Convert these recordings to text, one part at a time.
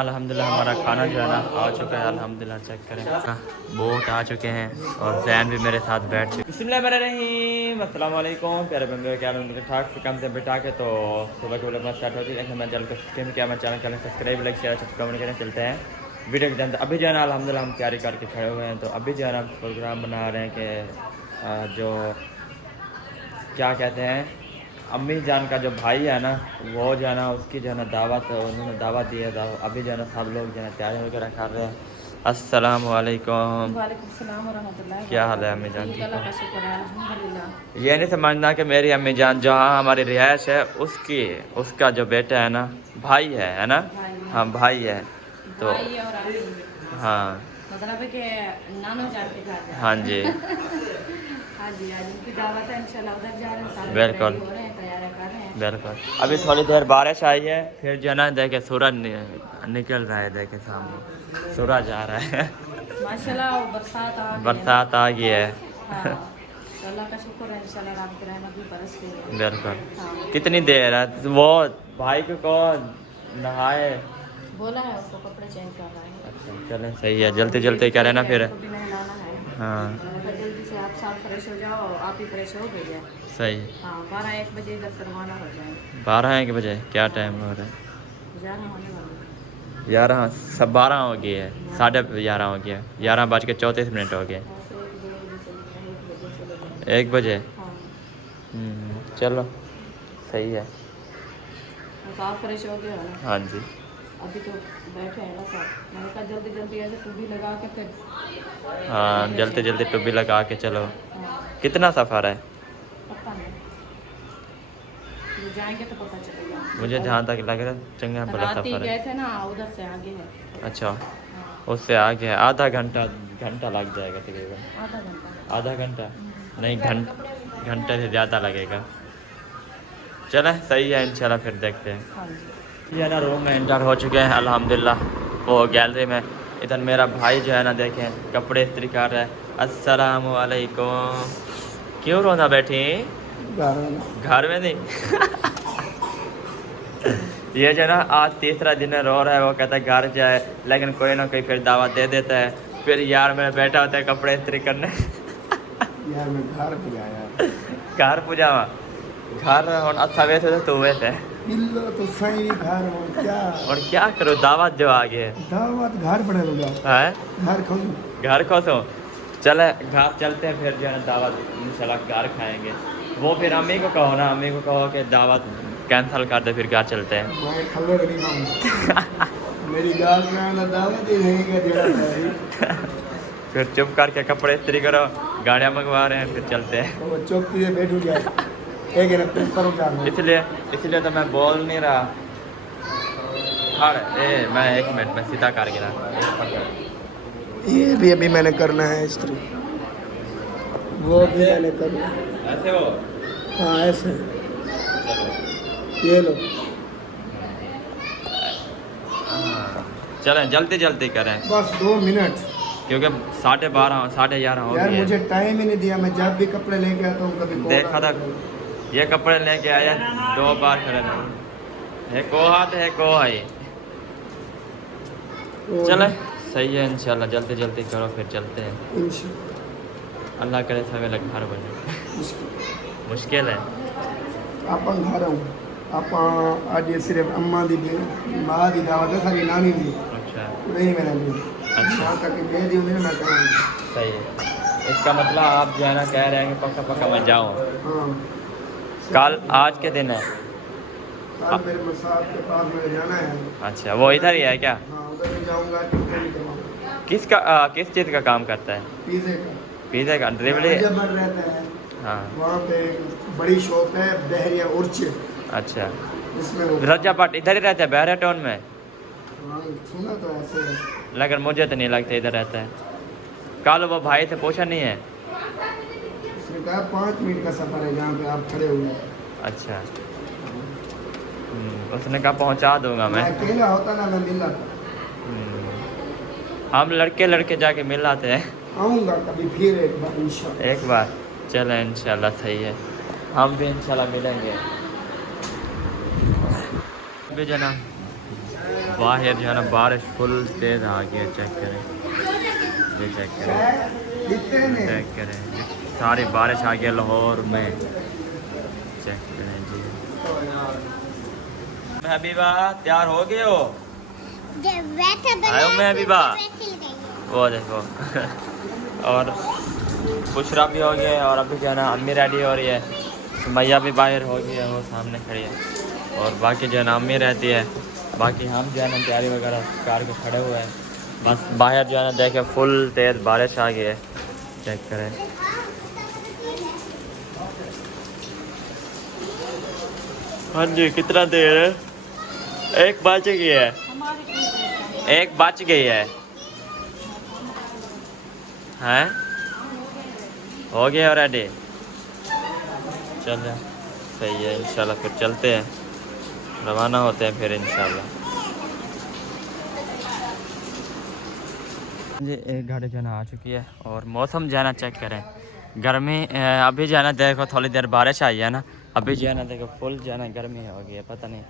अल्हम्दुलिल्लाह हमारा खाना जो है ना आ चुका है। अल्हम्दुलिल्लाह चेक करें, बोट आ चुके हैं और जैन भी मेरे साथ बैठ चुके। बिस्मिल्लाहिर्रहमानिर्रहीम, अस्सलाम वालेकुम प्यारे बंदे, क्या ठाक से कम से बिठा के तो सुबह के वीडियो स्टार्ट होती है। मैं चैनल को क्या मैं चैनल करें सब्सक्राइब, लाइक, शेयर, कमेंट करें। चलते हैं वीडियो के अंदर। अभी जो है ना अल्हम्दुलिल्लाह हम तैयारी करके खड़े हुए हैं, तो अभी जो है ना प्रोग्राम बना रहे हैं कि जो क्या कहते हैं अम्मी जान का जो भाई है ना, वो जो है ना उसकी जो है ना दावत, उन्होंने दावत दी है। अभी जो है ना सब लोग जो है तैयारी वगैरह कर रहे हैं। अस्सलाम वालेकुम। वालेकुम सलाम व रहमतुल्लाहि। क्या हाल है अम्मी जान? ठीक अल्लाह का शुक्र है, अल्हम्दुलिल्लाह। ये नहीं समझना कि मेरी अम्मी जान जहाँ हमारी रिहाइश है उसकी उसका जो बेटा है ना भाई है ना? हाँ भाई है। तो भाई और अम्मी, हाँ मतलब है कि नानो जान के घर जा हाँ जी हाँ जी, आज उनकी दावत है, इंशाल्लाह उधर जा रहे हैं, सारे बिल्कुल रेडी हो रहे हैं, तैयारी कर रहे हैं। बिल्कुल। अभी थोड़ी देर बारिश आई है, फिर जो है ना देखे सूरज निकल रहा है, देखे सामने सूरज आ रहा है। माशाल्लाह वो बरसात आ गई है ना। बरसात आ गई है। हाँ, तो अल्लाह का शुक्र है, इंशाल्लाह रात की रहमत भी बरस गई है। बिल्कुल। हाँ, कितनी देर है वो भाई को कौन नहाए? बोला है उसको कपड़े चेंज कर रहा है। अच्छा चलें, सही है, जल्दी जल्दी करें ना फिर। उसको भी नहलाना है। हाँ मैंने कहा जल्दी से आप सब फ्रेश हो जाओ, आप ही फ्रेश हो गई है। सही। हाँ, 12-1 बजे इधर से रवाना हो जाए। 12-1 बजे क्या टाइम हो रहा है? 11 होने वाली 11 सब 12 हो गए है, 11:30 हो गया, 11:34 हो गए। है। ऐसे 1-2 बजे चले जाए, 1 1 बजे चले जाए। बजे हाँ, चलो सही है। तो आप फ्रेश हो गए हो ना? हाँ जी अभी तो बैठे हैं ना सब। मैंने कहा जल्दी जल्दी ऐसे टूबी लगा के फिर हाँ, जल्दी जल्दी टुब्बी लगा के चलो। हाँ, कितना सफ़र है? पता नहीं, जो जाएंगे तो पता चलेगा। मुझे जहाँ तक लग रहा है चंगा बड़ा रात ही सफ़र गए है। थे ना, उधर से आगे है। अच्छा, हाँ, उससे आगे है, आधा घंटा घंटा लग जाएगा तकरीबन। आधा घंटा। आधा घंटा नहीं, घंटे से ज़्यादा लगेगा। चलें सही है, इंशाल्लाह फिर देखते हैं। हाँ जी, ये ना रूम में एंटर हो चुके हैं अल्हम्दुलिल्लाह, वो गैलरी में। इधर मेरा भाई जो है ना देखें कपड़े इस्त्री कर रहा है। अस्सलाम वालेकुम। क्यों रोना बैठी? घर में नहीं? ये जो है ना आज तीसरा दिन रो रहा है, वो कहता है घर जाए, लेकिन कोई ना कोई फिर दावत दे देता है। फिर यार मेरा बैठा होता है कपड़े इस्त्री करने। यार मैं घर पे आया। घर पूजावा घर हम सवेरे से तो हुए थे। मिलो तो सही घर हो क्या? और क्या करो, दावत जो आ गए दावत घर पड़े होगा। है, घर खोल। घर खोसो। चले घर चलते हैं, फिर जो है ना दावत इंशाल्लाह घर खाएंगे। वो फिर अम्मी को कहो ना, अम्मी को कहो कि दावत कैंसिल कर दे, फिर घर चलते हैं। मैं खल्ले नहीं खाऊंगा। मेरी गाल में आना दावत ही नहीं का देना है। फिर चुप करके कपड़े इस्त्री करो, गाड़ियाँ मंगवा रहे हैं, फिर चलते हैं। वो चौकी से बैठ जाए। एक ना पेपर उठाना। इसलिए तो मैं बोल नहीं रहा। खड़ ए मैं 1 मिनट में सीधा कर गिरा। ये भी अभी मैंने करना है इस्त्री। वो भी मैंने करना है। ऐसे हो? हाँ ऐसे। चलो ये लो। चलें जल्दी जल्दी करें, बस 2 मिनट। क्योंकि 12:30 11:30 हो यार गए। मुझे टाइम ही नहीं दिया। मैं जब भी कपड़े लेके आता हूँ कभी देखा था ये कपड़े लेके आया 2 बार खड़े रहे। है को हाथ है को आई। चले सही है, इंशाल्लाह जल्दी जल्दी करो, फिर चलते हैं। अल्लाह करे सब लग घर बने। मुश्किल है। ਆਪਾਂ ਘਰ ਆਉਂ ਆਪਾਂ ਅੱਜ ਸਿਰਫ ਅੰਮਾ ਦੀ ਮਾਂ ਦੀ ਦਾਵਤ ਹੈ, ਸਾਡੀ ਨਾਨੀ ਦੀ अच्छा ਨਹੀਂ ਮੇਰਾ ਨਹੀਂ। अच्छा तक दे दी उन्हें मैं करूँगा। सही है, इसका मतलब आप जो है ना कह रहे हैं कि पक्का पक्का मैं जाऊँ। हाँ कल आज के दिन है? कल मेरे मसाद के पास मुझे जाना है। अच्छा वो इधर ही है क्या? हाँ उधर भी जाऊँगा, टिकट भी करवाऊँगा। किस चीज़ का काम करता है? पिज़्ज़े का। पिज़्ज़ा का डिलीवरी? जब रहता है हाँ वहाँ पे बड़ी शॉप है बहरिया उर्च, अच्छा। इसमें वो रजा भट्ट इधर ही रहता है बहरा टाउन में? हाँ सुना तो ऐसे है। लेकिन मुझे तो नहीं लगता इधर रहता है। कल वो भाई से पूछा नहीं है? उसने कहा 5 मिनट का सफ़र है जहाँ पे आप खड़े हुए हैं। अच्छा उसने कहा पहुंचा दूंगा मैं। अकेला होता ना मैं मिल आता। हम लड़के जाके मिल आते हैं। आऊँगा कभी फिर एक बार इंशाल्लाह। एक बार चलें इंशाल्लाह, सही है, हम भी इंशाल्लाह मिलेंगे। अभी जना बाहर जो है ना बारिश फुल तेज़ आ गई है। चेक करें, ये चेक करें, चेक करें, सारी बारिश आ गई है लाहौर में। चेक करें जी। हबीबा तैयार हो गए हो? आयो मैं हबीबा, वो देखो और बुशरा भी हो गया और अभी जो है ना अम्मी रेडी हो रही है, मैया भी बाहर हो गई है, वो सामने खड़ी है और बाकी जो है ना अम्मी रहती है। बाकी हम जो है ना तैयारी वगैरह कार के खड़े हुए हैं। बस बाहर जो है ना देखे फुल तेज़ बारिश आ गई है। चेक करें, हाँ जी कितना देर है? 1 बज गई है, 1 बज गई है। हैं हो गया ऑलरेडी? चलें सही है, इंशाल्लाह फिर चलते हैं, रवाना होते हैं फिर इंशाल्लाह। जी एक गाड़ी जो है ना आ चुकी है और मौसम जो है ना चेक करें, गर्मी अभी जो है ना देखो थोड़ी देर बारिश आई है ना, अभी जो है ना देखो फुल जो है ना गर्मी हो गई है। पता नहीं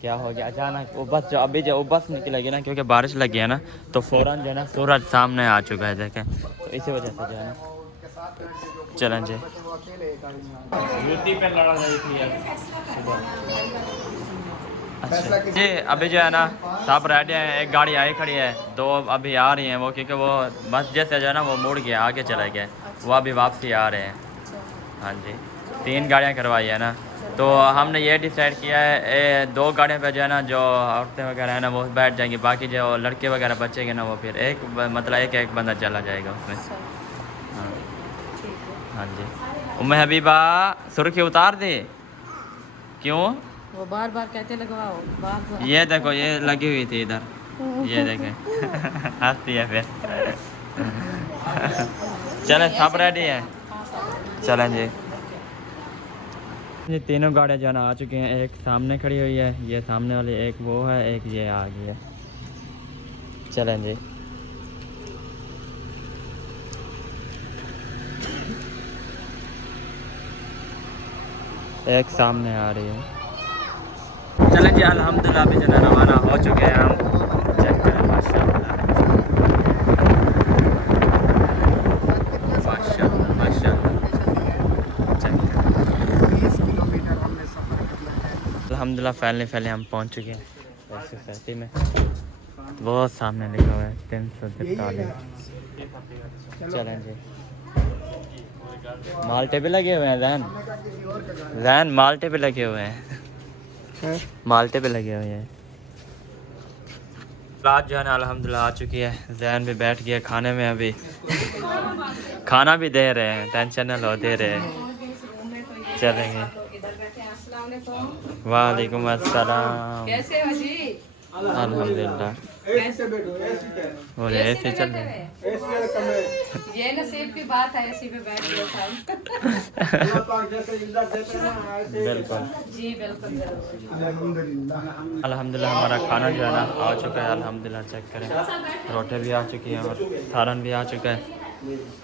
क्या हो गया अचानक, वो बस जो अभी जो बस निकलेगी ना क्योंकि बारिश लगी है ना, तो फ़ौरन जो है ना सूरज सामने आ चुका है देखें, तो इसी वजह से जो है ना। चलें जी, जूती पे लड़ा गई थी अच्छा जी। अभी जो है ना सब रेडी हैं, एक गाड़ी आई खड़ी है, 2 अभी आ रही हैं वो, क्योंकि वो बस जैसे जो है ना वो मुड़ गया आगे चले गए, वो अभी वापसी आ रहे हैं। हाँ जी 3 गाड़ियाँ करवाई है ना, तो हमने ये डिसाइड किया है 2 गाड़ियों पे जो है ना जो औरतें वगैरह है ना वो बैठ जाएंगी, बाकी जो लड़के वगैरह बचेंगे ना वो फिर मतलब एक बंदा चला जाएगा उसमें। हाँ हाँ जी। उम्मे हबीबा सुर्खी उतार दे, क्यों? वो बार बार कहते लगवाओ, बार बार। ये देखो ये लगी हुई थी इधर, ये देखें हंसती है फिर चलें सब रेडी है, चलें जी। ये तीनों गाड़ियाँ जो है ना आ चुकी हैं, एक सामने खड़ी हुई है, ये सामने वाली, एक वो है, एक ये आ गई है। चलें जी, एक सामने आ रही है। चलें जी अल्हम्दुलिल्लाह अभी जो है रवाना हो चुके हैं हम। चेक करें माशाल्लाह माशाल्लाह माशाल्लाह, चेक करें अल्हम्दुलिल्लाह फाइनली हम पहुंच चुके हैं सोसाइटी में। बहुत सामने लिखा हुआ है 343। चलें जी, माल्टे भी लगे हुए हैं जैन माल्टे भी लगे हुए हैं, माल्टे पे लगे हुए हैं। रात जो है ना अल्हम्दुलिल्लाह आ चुकी है, जैन भी बैठ गया खाने में, अभी खाना भी दे रहे हैं, टेंशन न लो दे रहे हैं। चलेंगे, वालेकुम अस्सलाम, कैसे हो जी? अल्हम्दुलिल्लाह। और ऐसे चल रहे हैं, ये नसीब की बात है, ऐसी पे बैठ गए सब। बिल्कुल जी बिल्कुल अल्हम्दुलिल्लाह हमारा खाना जो है ना आ चुका है अल्हम्दुलिल्लाह। चेक करें रोटी भी आ चुकी है और सालन भी आ चुका है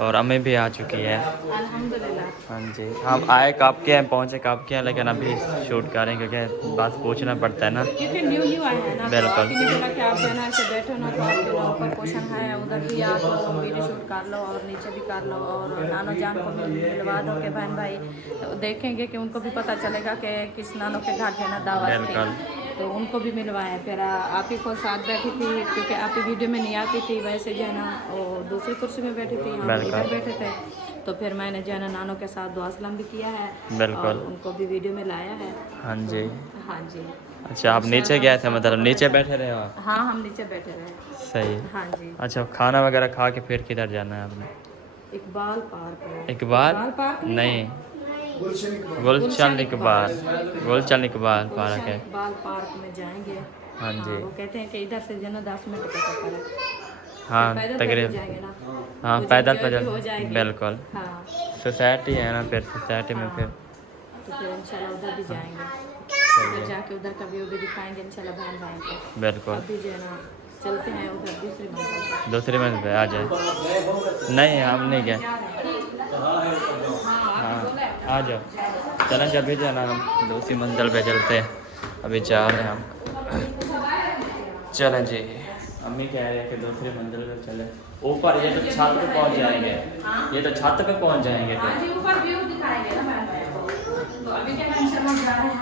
और अम्मी भी आ चुकी है अल्हम्दुलिल्लाह। हाँ जी। हम आए कब के हैं, पहुँचे कब के हैं, लेकिन अभी शूट करें क्योंकि बस पूछना पड़ता है ना। क्योंकि न्यू आए हैं ना, तो बिल्कुल। आपने बोला कि आप जो है ना ऐसे बैठो ना, तो आपके लोगों पर क्वेश्चन है, उधर भी आप वीडियो शूट कर लो और नीचे भी कर लो और नानो जान को भी मिलवा दो के बहन भाई तो देखेंगे कि उनको भी पता चलेगा कि किस नानो के घर जो है ना दावत बिल्कुल। थी, तो उनको भी मिलवाएं। फिर आप ही को साथ बैठी थी क्योंकि आप ही वीडियो में नहीं आती थी, वैसे जो है ना वो दूसरी कुर्सी में बैठी थी, हम इधर बैठे थे, तो फिर मैंने जो है ना नानो के साथ दुआ सलाम भी किया है और उनको भी वीडियो में लाया है। हाँ जी हाँ जी। अच्छा आप नीचे गए थे, मतलब नीचे बैठे रहे हो आप? हाँ हम नीचे बैठे रहे। सही। हाँ जी। अच्छा खाना वगैरह खा के फिर किधर जाना है आपने? इकबाल पार्क है। इकबाल पार्क नहीं, गुलशन इकबाल, गुलशन इकबाल पार्क है। इकबाल पार्क में जाएंगे। हाँ जी। वो कहते हैं कि इधर से जो है ना 10 मिनट का सफर है। हाँ तकरीबन, जाएंगे ना, हाँ कुछ पैदल enjoy भी पैदल हो जाएगी। बिल्कुल। हाँ सोसाइटी है ना, फिर सोसाइटी में फिर तो फिर इंशाल्लाह उधर भी जाएंगे, सही फिर है। जाके उधर का व्यू भी दिखाएंगे इंशाल्लाह बहन भाई को। बिल्कुल अभी जो है ना चलते हैं उधर दूसरी मंजिल पर। दूसरी मंजिल पे आ जाए। नहीं हम नहीं गए, हाँ आ जाओ। चलें जब भी जो है ना हम दूसरी मंजिल पे चलते हैं, अभी जा रहे हैं हम। चलें जी, अम्मी कह रहे हैं कि दूसरी मंजिल पर चले ऊपर, ये तो छत पे पहुंच जाएंगे, ये तो छत पे पहुंच जाएंगे फिर। जी ऊपर व्यू दिखाएंगे ना मैम तो अभी क्या हम शर्मा जा रहे हैं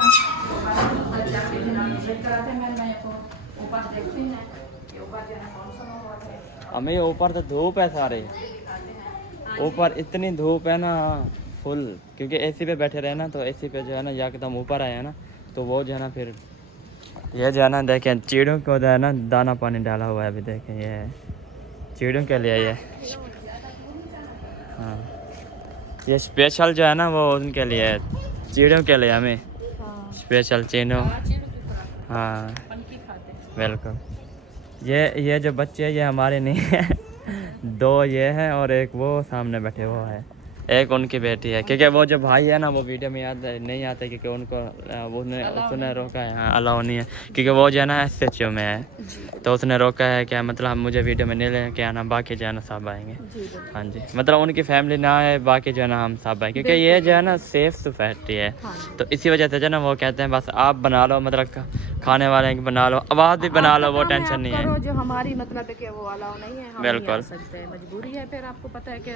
ऊपर जाके फिर हम चेक कराते हैं मैम को ऊपर देखते हैं कि ऊपर जो है कौन सा माहौल है। अम्मी ऊपर तो धूप है सारे, ऊपर इतनी धूप है ना फुल, क्योंकि एसी पे बैठे रहे ना तो एसी पे जो है ना एकदम ऊपर आए हैं ना तो वो जो है ना फिर ये जो है ना देखें चिड़ियों को जो है ना दाना पानी डाला हुआ है अभी देखें ये है चिड़ियों के लिए ये हाँ ये स्पेशल जो है ना वो उनके लिए है चिड़ियों के लिए हमें स्पेशल चिड़ियों हाँ बिल्कुल। ये जो बच्चे हैं ये हमारे नहीं है दो ये हैं और एक वो सामने बैठे वो है एक उनकी बेटी है क्योंकि वो जो भाई है ना वो वीडियो में याद नहीं आता क्योंकि उनको उसने रोका है हाँ अलाउ नहीं है क्योंकि वो जो है ना SHO में है तो उसने रोका है क्या मतलब मुझे वीडियो में नहीं लेके आना बाकी जो है ना सब आएंगे। हाँ जी मतलब उनकी फैमिली ना है बाकी जो है ना हम सब आए क्योंकि ये जो है ना सेफ सोसाइटी है तो इसी वजह से जो है ना वो कहते हैं बस आप बना लो मतलब खाने वाले की बना लो आवाज़ भी बना लो वो टेंशन नहीं है जो हमारी मतलब है कि वो अलाउ नहीं है हम बिल्कुल नहीं आ सकते हैं मजबूरी है फिर आपको पता है कि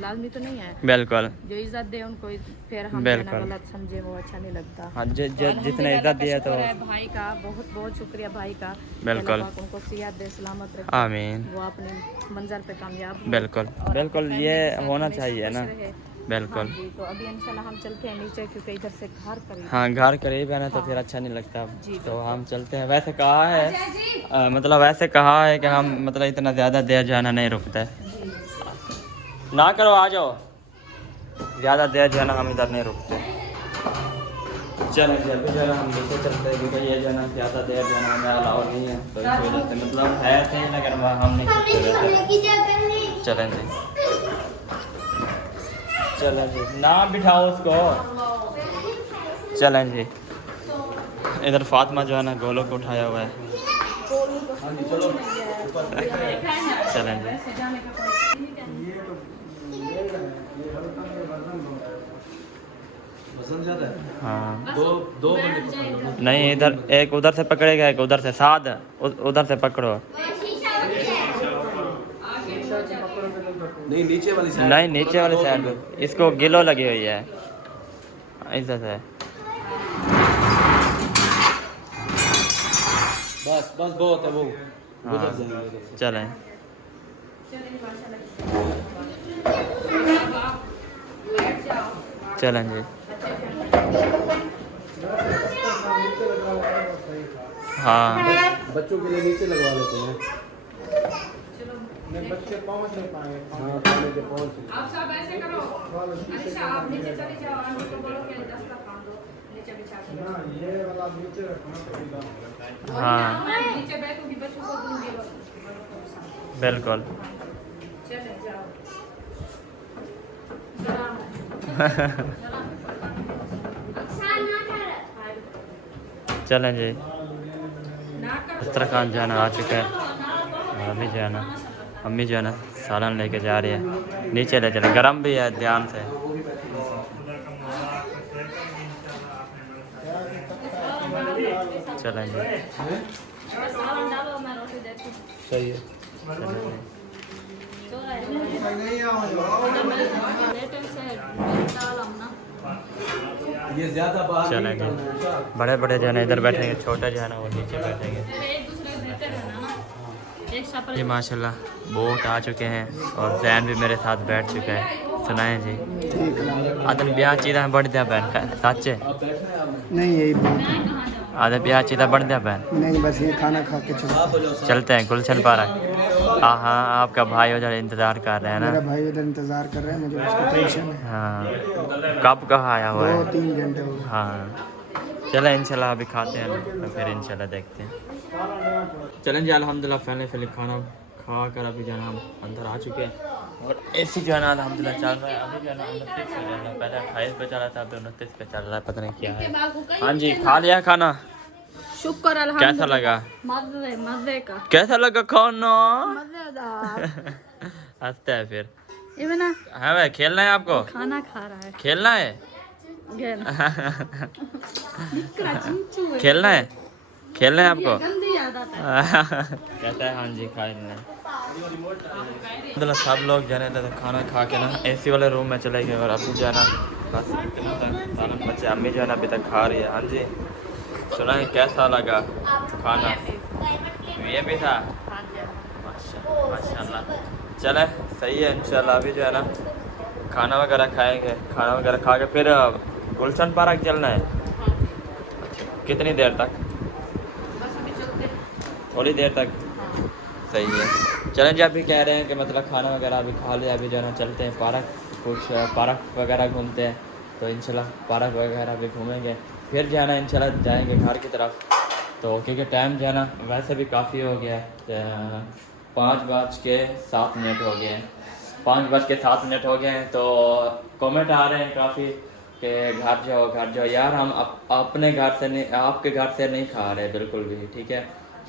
लाजमी तो नहीं है बिल्कुल जो इज्जत दे उनको फिर हम बिल्कुल गलत समझे वो अच्छा नहीं लगता। हाँ जितने इज्जत दिया तो भाई का बहुत बहुत शुक्रिया भाई का बिल्कुल उनको सेहत दे सलामत रखे आमीन वो अपने मंजर पे कामयाब बिल्कुल बिल्कुल ये होना चाहिए ना बिल्कुल। तो अभी इंशाल्लाह हम चलते हैं नीचे क्योंकि इधर से घर करीब हाँ घर करीब है ना तो फिर अच्छा नहीं लगता तो हम चलते हैं। वैसे कहा है मतलब वैसे कहा है कि हम मतलब इतना ज़्यादा देर जाना नहीं रुकता है ना करो आ जाओ ज़्यादा देर जो है ना हम इधर नहीं रुकते। चलो जल्दी जो है ना हम नीचे चलते हैं क्योंकि ये जो है ना ज़्यादा देर जो है ना हमें अलाउ नहीं है तो इस वजह से मतलब है सही लेकिन हम नहीं करते। चलें जी चलें जी ना बिठाओ उसको चलें जी। इधर फातिमा जो है ना गोलों को उठाया हुआ है चलें जी। हाँ दो नहीं इधर एक उधर से पकड़ेगा एक उधर से साथ उधर से पकड़ो नहीं नीचे वाली साइड इसको गिलो लगी हुई है ऐसा से बस बहुत है वो हाँ चलें चलें जी। हाँ बच्चों के लिए नीचे लगवा लेते हैं बच्चे पहुंच नहीं पाए हाँ पहुंच आप सब ऐसे करो अच्छा आप नीचे चले जाओ उनको बोलो कि दस्ता बांध दो नीचे बिछा के ये वाला नीचे रखना पड़ेगा। हाँ नीचे बैठूंगी बच्चों को दूंगी बिल्कुल चले जाओ चलें जी। दस्तरखान जो है ना आ चुका है और अभी जो है ना अम्मी जो है ना सालन लेके जा रही है नीचे ले चले गरम भी है ध्यान से चलें जी सही है ये ज्यादा बाहर चलें जी। बड़े बड़े जो है ना इधर बैठेंगे छोटे जो है ना वो नीचे बैठेंगे। जी माशाल्लाह बोट आ चुके हैं और जैन भी मेरे साथ बैठ चुका है। सुनाएं जी आदन ब्याह चीज़ा बढ़ दिया बहन का सच है नहीं यही आधे ब्याह चीज़ा बढ़ दिया बहन नहीं बस ये खाना खा के चलते हैं गुलशन पार्क। हाँ आपका भाई उधर इंतज़ार कर रहे हैं ना मेरा भाई उधर इंतजार कर रहा है मुझे उसका टेंशन है। हाँ कब कहाँ आया हुआ है 2-3 घंटे हो गए। हाँ चलें इंशाल्लाह अभी खाते हैं तो फिर इंशाल्लाह देखते हैं। चलें जी अल्हम्दुलिल्लाह फाइनली खाना खा कर अभी जो है हम अंदर आ चुके हैं और AC जो है ना अल्हम्दुलिल्लाह चल रहा है। अभी जो है ना 29 पे चल रहा है पहले 28 पे चल रहा था अभी 29 पे चल रहा है पता नहीं क्या है। हाँ जी खा लिया खाना शुक्र कैसा लगा मजे का कैसा लगा खाना मजेदार हंसता है फिर ये ना हाँ भाई खेलना है आपको खाना खा रहा है खेलना है गेम खेलना है खेलना है आपको? गंदी याद आता है। कहता है हाँ जी खाएंगे। मतलब सब लोग जाने थे खाना खा के ना एसी वाले रूम में चले गए और अभी जो है ना बस इतना तक सालन बच्चे अम्मी जो है ना अभी तक खा रही है। हाँ जी सुना है कैसा लगा खाना? ये भी था माशाल्लाह। चले सही है इंशाल्लाह। अभी जो है ना खाना वगैरह खाएंगे, खाना वगैरह खा के फिर गुलशन पार्क चलना है। कितनी देर तक? बस अभी चलते हैं। थोड़ी देर तक। सही है चलें जी। अभी कह रहे हैं कि मतलब खाना वगैरह अभी खा लिया, अभी जो है ना चलते हैं पार्क, कुछ पार्क वगैरह घूमते हैं। तो इंशाल्लाह पार्क वगैरह भी घूमेंगे, फिर जो है ना इंशाल्लाह जाएंगे घर की तरफ। तो क्योंकि टाइम जो है ना वैसे भी काफ़ी हो गया है, 5:07 हो गए हैं। 5:07 हो गए हैं। तो कमेंट आ रहे हैं काफ़ी कि घर जाओ यार। हम अपने घर से नहीं, आपके घर से नहीं खा रहे बिल्कुल भी, ठीक है?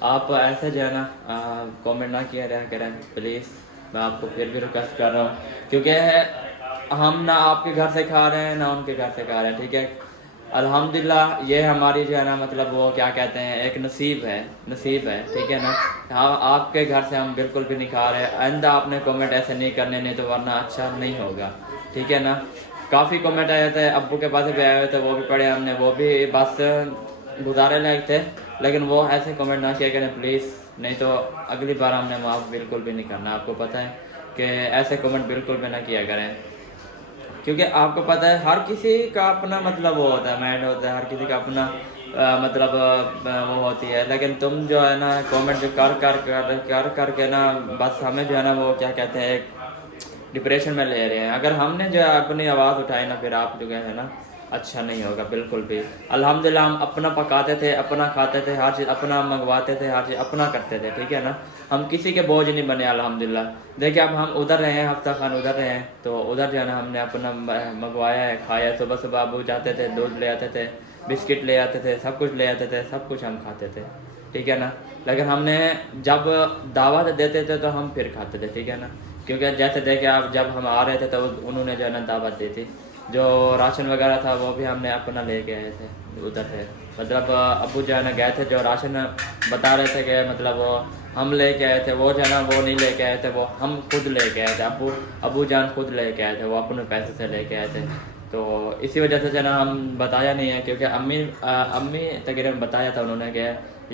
आप ऐसे जो है ना कमेंट ना किया रहा करें प्लीज़। मैं आपको फिर भी रिक्वेस्ट कर रहा हूँ क्योंकि हम ना आपके घर से खा रहे हैं ना उनके घर से खा रहे हैं, ठीक है? अल्हम्दुलिल्लाह ये हमारी जो है ना मतलब वो क्या कहते हैं एक नसीब है, ठीक है ना? हाँ आपके घर से हम बिल्कुल भी नहीं खा रहे। आइंदा आपने कमेंट ऐसे नहीं करने, नहीं तो वरना अच्छा नहीं होगा, ठीक है ना? काफ़ी कमेंट आए थे, अब्बू के पास भी आए हुए थे, वो भी पढ़े हमने, वो भी बस गुजारे लायक थे। लेकिन वो ऐसे कमेंट ना किया करें प्लीज़, नहीं तो अगली बार हमने माफ़ बिल्कुल भी नहीं करना। आपको पता है कि ऐसे कमेंट बिल्कुल भी ना किया करें क्योंकि आपको पता है हर किसी का अपना मतलब वो होता है, माइंड होता है, हर किसी का अपना मतलब वो होती है। लेकिन तुम जो है ना कमेंट कर के ना बस हमें जो है ना वो क्या कहते हैं एक डिप्रेशन में ले रहे हैं। अगर हमने जो है अपनी आवाज़ उठाई ना फिर आप जो है ना अच्छा नहीं होगा बिल्कुल भी। अल्हम्दुलिल्लाह हम अपना पकाते थे, अपना खाते थे, हर चीज़ अपना मंगवाते थे, हर चीज़ अपना करते थे, ठीक है ना? हम किसी के बोझ नहीं बने अल्हम्दुलिल्लाह। देखिए अब हम उधर रहे हैं, हफ्ता खान उधर रहे हैं, तो उधर जो है ना हमने अपना मंगवाया है, खाया। सुबह सुबह अबू जाते थे, दूध ले आते थे, बिस्किट ले आते थे, सब कुछ ले आते थे, सब कुछ हम खाते थे, ठीक है ना? लेकिन हमने जब दावत देते थे तो हम फिर खाते थे, ठीक है ना? क्योंकि जैसे देखे आप जब हम आ रहे थे तो उन्होंने जो है ना दावत दी थी, जो राशन वगैरह था वो भी हमने अपना ले के आए थे उधर से। मतलब अबू जो है ना गए थे, जो राशन बता रहे थे कि मतलब हम ले के आए थे, वो जो है ना वो नहीं ले के आए थे, वो हम खुद ले के आए थे। अबू जान खुद ले के आए थे, वो अपने पैसे से ले के आए थे। तो इसी वजह से जो है ना हम बताया नहीं है क्योंकि अम्मी तकरीबन बताया था उन्होंने कि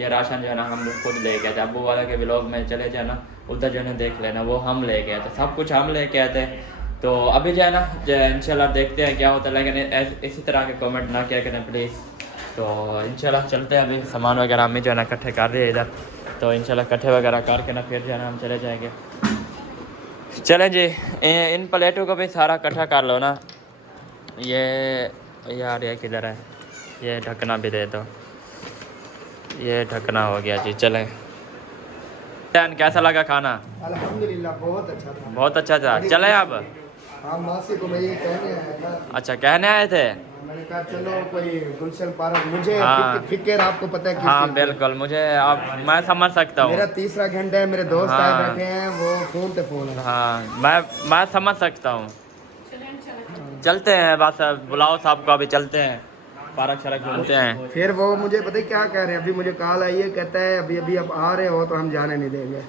ये राशन जो है ना हम खुद ले के आए थे। अबू वाला के व्लॉग में चले जाए ना उधर जो है ना देख लेना, वो हम ले के आए थे, सब कुछ हम ले के आए थे। तो अभी जो है ना इंशाल्लाह देखते हैं क्या होता है, लेकिन इसी तरह के कमेंट ना किया करें प्लीज़। तो इंशाल्लाह चलते हैं। अभी सामान वगैरह अम्मी जो है ना इकट्ठे कर रही है इधर, तो इंशाल्लाह इकट्ठे वगैरह करके ना फिर जो है ना हम चले जाएंगे। चलें जी, इन प्लेटों को भी सारा इकट्ठा कर लो ना। ये यार ये किधर है? ये ढकना भी दे दो, ये ढकना हो गया जी। चलें कैसा लगा खाना? अल्हम्दुलिल्लाह बहुत अच्छा था, बहुत अच्छा था। चले अब? हाँ मासी को मैं ये कहने आया था। अच्छा कहने आए थे? मैंने कहा चलो कोई गुलशन पार्क, मुझे हाँ। फिक्र आपको पता है किस हाँ चीज़ की? बिल्कुल, मुझे आप मैं समझ सकता हूँ। मेरा तीसरा घंटा है, मेरे दोस्त हाँ। आए बैठे हैं, वो फोन पे फोन है। हाँ मैं समझ सकता हूँ। चलते हैं बस, बुलाओ साहब को, अभी चलते हैं पार्क शार्क घूमते हैं। फिर वो मुझे पता है क्या कह रहे हैं, अभी मुझे कॉल आई है, कहता है अभी अभी आप आ रहे हो तो हम जाने नहीं देंगे,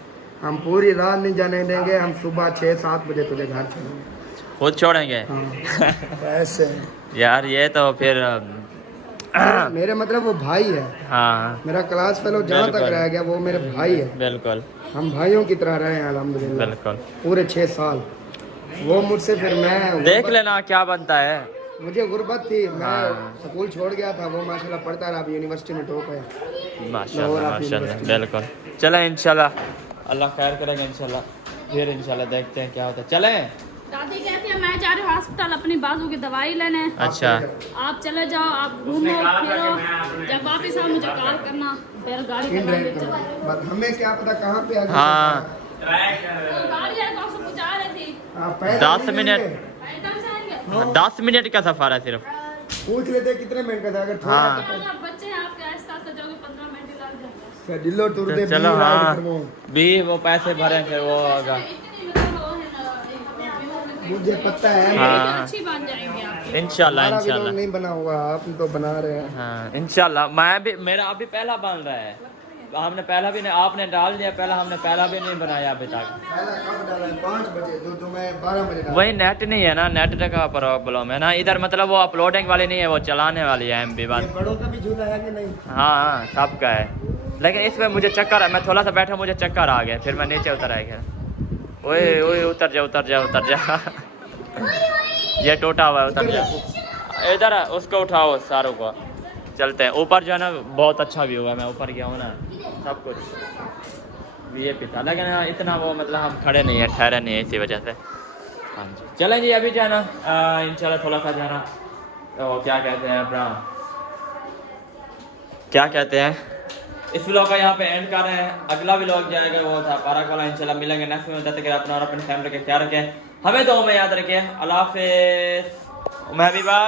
हम पूरी रात नहीं जाने देंगे, हम सुबह 6-7 बजे तुझे घर छोड़ेंगे, खुद छोड़ेंगे। हाँ। ऐसे यार ये तो फिर मेरे मतलब वो भाई है, हाँ मेरा क्लास फेलो जहाँ तक बिल्कुल। रह गया वो मेरे भाई है, बिल्कुल हम भाइयों की तरह रहे हैं अल्हम्दुलिल्लाह बिल्कुल। पूरे 6 साल। वो मुझसे फिर मैं देख लेना क्या बनता है। मुझे गुर्बत थी, मैं हाँ। स्कूल छोड़ गया था, वो माशाल्लाह पढ़ता रहा, अभी यूनिवर्सिटी में टॉप है। माशाल्लाह माशाल्लाह बिल्कुल। चलें इंशाल्लाह अल्लाह खैर करेंगे इंशाल्लाह, फिर इंशाल्लाह देखते हैं क्या होता है। चलें? दादी कहती है मैं जा रही हूँ हॉस्पिटल अपनी बाजू की दवाई लेने, अच्छा आप चले जाओ, आप घूमो फिरो, जब वापस आओ मुझे कॉल करना, फिर गाड़ी कराएंगे। बस हमें क्या पता कहाँ पे आगे हाँ गाड़ी है कौन सा कुछ आ रही थी, 10 मिनट, एकदम से आएंगे। 10 मिनट का सफ़र है सिर्फ। पूछ लेते कितने मिनट का था, अगर थोड़ा हाँ। अब बच्चे हैं आपके, आहिस्ता आहिस्ता जाओगे 15 मिनट ही लग जाएंगे। दिल्लो टूर दे चलो हाँ करवाओ। भी वो पैसे भरें फिर वो होगा। मुझे पता है हाँ अच्छी बन जाएंगे आप। इंशाल्लाह हमारा भी इंशाल्लाह। नहीं बना हुआ, आप तो बना रहे हैं। हाँ इंशाल्लाह, मैं भी, मेरा अभी पहला बन रहा है, हमने पहला भी नहीं, आपने डाल दिया पहला, हमने पहला भी नहीं बनाया अभी तक। पहला कब डाला है? 5 बजे, तो मैं 12 बजे डाला। वही नेट नहीं है ना, नेट का प्रॉब्लम है ना इधर, मतलब वो अपलोडिंग वाली नहीं है, वो चलाने वाली है एमबी ये बस। बड़ों का भी झूला है कि नहीं? हाँ सबका है, लेकिन इसमें मुझे चक्कर है, मैं थोड़ा सा बैठा मुझे चक्कर आ गया, फिर मैं नीचे उतर आया गया। ओए ओए उतर जा उतर जा उतर जा ये टूटा हुआ है, उतर जा इधर, उसको उठाओ सारों को, चलते हैं ऊपर जो है ना, बहुत अच्छा व्यू है, मैं ऊपर गया हूँ ना, सब कुछ वीआईपी था, लेकिन हाँ इतना वो मतलब हम खड़े नहीं है, ठहरे नहीं है, इसी वजह से। हाँ जी चलें जी, अभी जाना इंशाल्लाह थोड़ा सा जाना, तो क्या कहते हैं अपना, क्या कहते हैं, इस व्लॉग का यहाँ पे एंड कर रहे हैं। अगला व्लॉग जाएगा वो था पार्क वाला, इंशाल्लाह मिलेंगे नेक्स्ट में, तब तक अपना और अपनी फैमिली का ख्याल रखें, हमें दुआ में याद रखें। अल्लाह हाफिज़। मैं भी बा